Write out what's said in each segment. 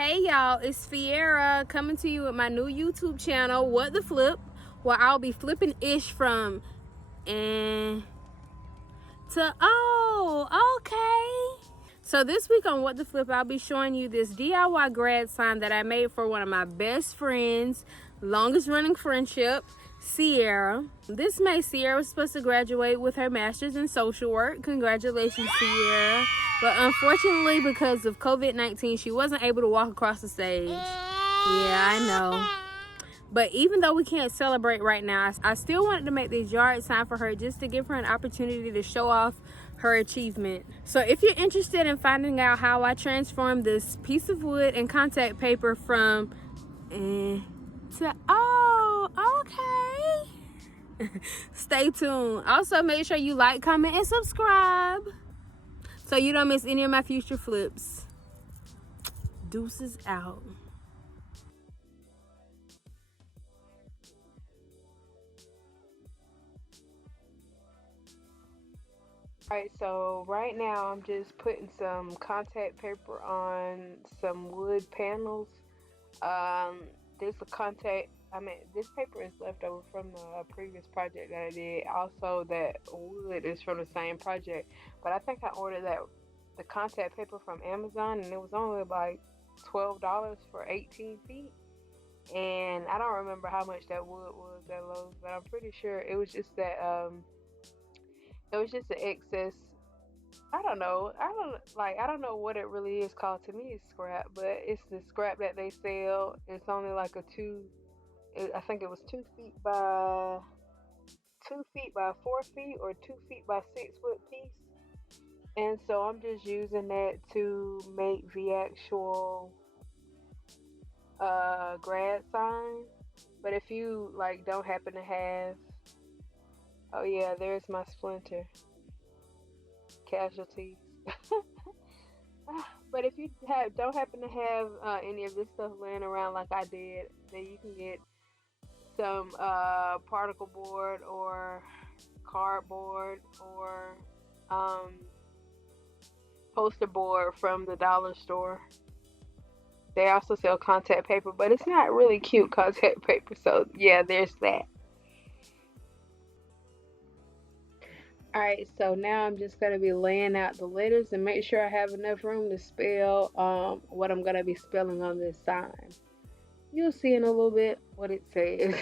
Hey y'all, it's Fiera coming to you with my new YouTube channel, What the Flip, where I'll be flipping ish from to oh, okay. So this week on What the Flip, I'll be showing you this DIY grad sign that I made for one of my best friends, longest running friendship, Sierra. This May, Sierra was supposed to graduate with her master's in social work. Congratulations, Sierra. But unfortunately, because of COVID-19, she wasn't able to walk across the stage. Yeah, I know. But even though we can't celebrate right now, I still wanted to make this yard sign for her just to give her an opportunity to show off her achievement. So if you're interested in finding out how I transformed this piece of wood and contact paper from to oh, okay. Stay tuned. Also, make sure you like, comment, and subscribe so you don't miss any of my future flips. Deuces out. Alright, so right now I'm just putting some contact paper on some wood panels. This paper is left over from the previous project that I did. Also, that wood is from the same project, but I think I ordered the contact paper from Amazon, and it was only like $12 for 18 feet. And I don't remember how much that wood was at Lowe's, but I'm pretty sure it was just the excess. I don't know what it really is called. To me, it's scrap, but it's the scrap that they sell. It's only like I think it was 2 feet by 2 feet by 4 feet, or 2 feet by 6 foot piece. And so I'm just using that to make the actual grad sign. But if you like don't happen to have, oh yeah, there's my splinter casualties. But if you don't happen to have any of this stuff laying around like I did, then you can get some particle board or cardboard or poster board from the dollar store. They also sell contact paper, but it's not really cute contact paper. So yeah, there's that. Alright, so now I'm just going to be laying out the letters and make sure I have enough room to spell what I'm going to be spelling on this sign. You'll see in a little bit what it says.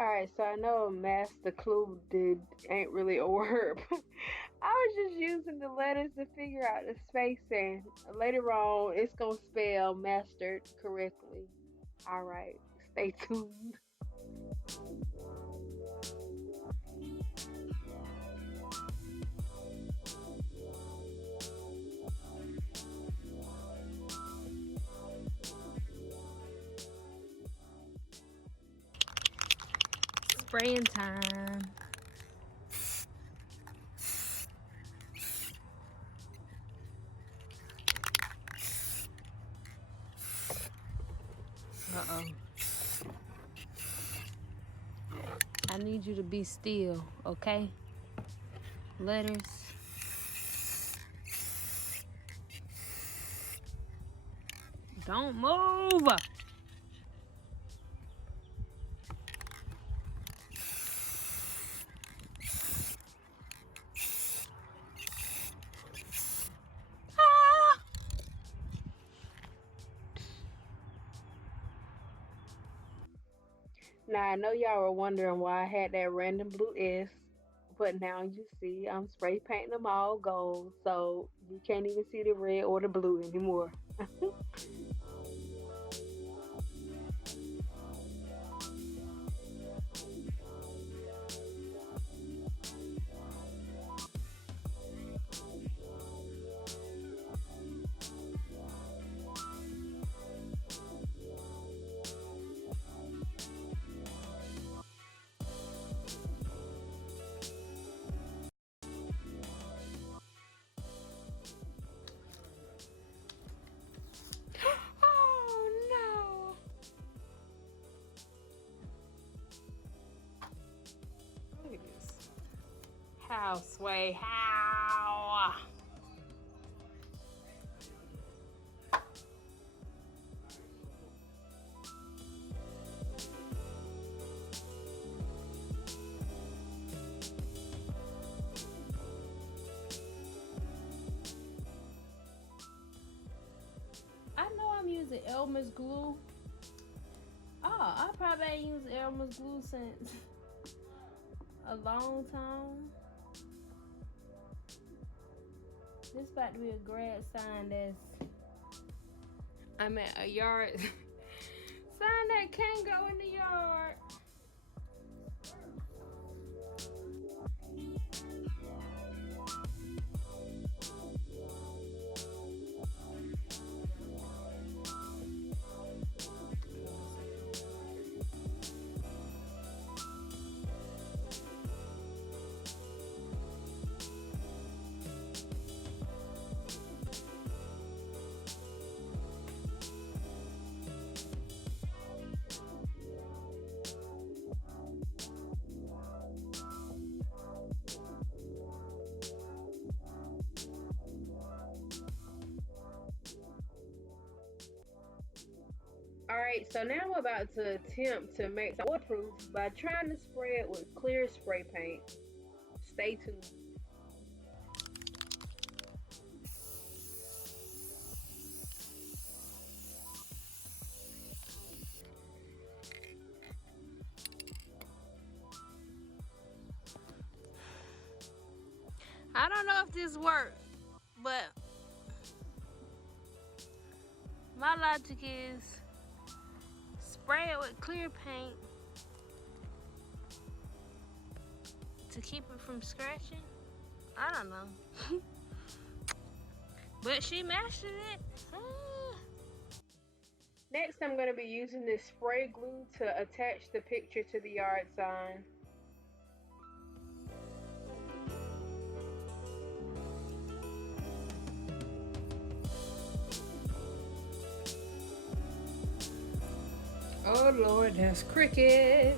Alright, so I know master clue ain't really a word. I was just using the letters to figure out the spacing. Later on, it's gonna spell mastered correctly. Alright, stay tuned. Spraying time. Uh-oh. I need you to be still, okay? Letters. Don't move! Ah! Now, I know y'all were wondering why I had that random blue S, but now you see I'm spray painting them all gold, so you can't even see the red or the blue anymore. How, Sway? How? I know I'm using Elmer's glue. Oh, I probably ain't used Elmer's glue since a long time. This about to be a grad sign that's I'm at a yard sign that can't go in the yard. Alright, so now I'm about to attempt to make some waterproof by trying to spray it with clear spray paint. Stay tuned. I don't know if this worked, but my logic is spray it with clear paint to keep it from scratching. I don't know. But she mastered it. Next, I'm going to be using this spray glue to attach the picture to the yard sign. Oh Lord, that's cricket.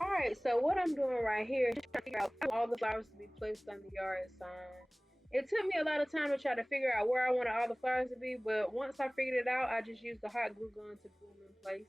Alright, so what I'm doing right here is trying to figure out all the flowers to be placed on the yard sign. It took me a lot of time to try to figure out where I wanted all the flowers to be, but once I figured it out, I just used the hot glue gun to glue them in place.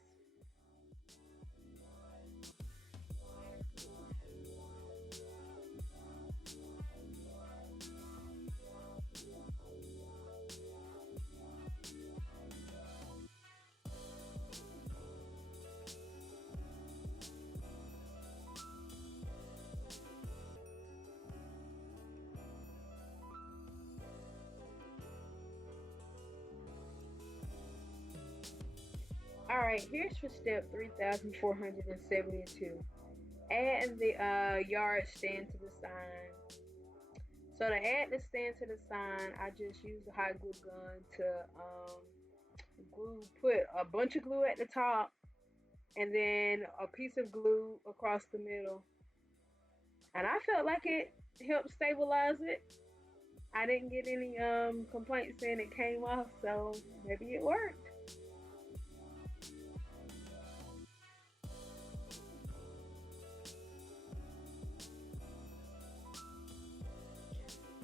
Alright, here's for step 3472. Add the yard stand to the sign. So to add the stand to the sign, I just use the hot glue gun to put a bunch of glue at the top and then a piece of glue across the middle. And I felt like it helped stabilize it. I didn't get any complaints saying it came off, so maybe it worked.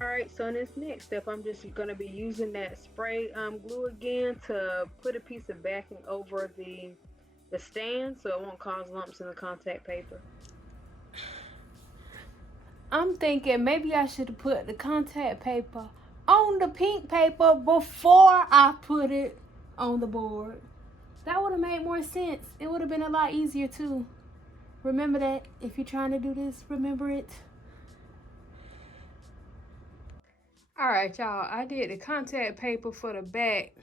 Alright, so in this next step, I'm just going to be using that spray glue again to put a piece of backing over the stand so it won't cause lumps in the contact paper. I'm thinking maybe I should have put the contact paper on the pink paper before I put it on the board. That would have made more sense. It would have been a lot easier too. Remember that if you're trying to do this, remember it. Alright, y'all, I did the contact paper for the back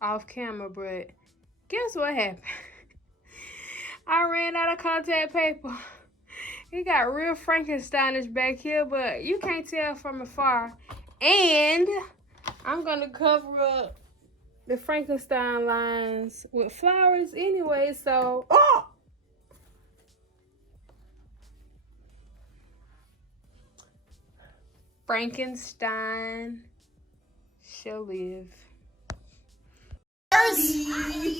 off camera, but guess what happened? I ran out of contact paper. It got real Frankensteinish back here, but you can't tell from afar. And I'm gonna cover up the Frankenstein lines with flowers anyway, so Frankenstein shall live. Hey,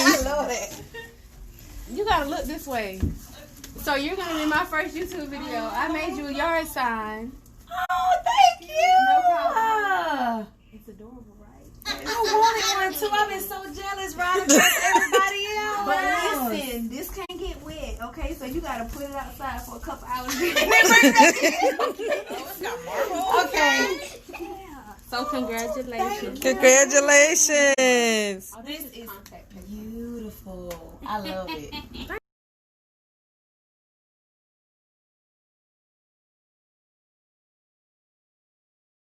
I love it. You gotta look this way. So you're gonna be my first YouTube video. I made you a yard sign. Oh, thank you. No problem. It's adorable, right? I wanted one too. I've been so jealous riding past everybody else. But listen, this can't get wet, okay? So you gotta put it outside for a couple hours. Okay. So congratulations. Congratulations. Oh, this is contact paper. Beautiful. I love it.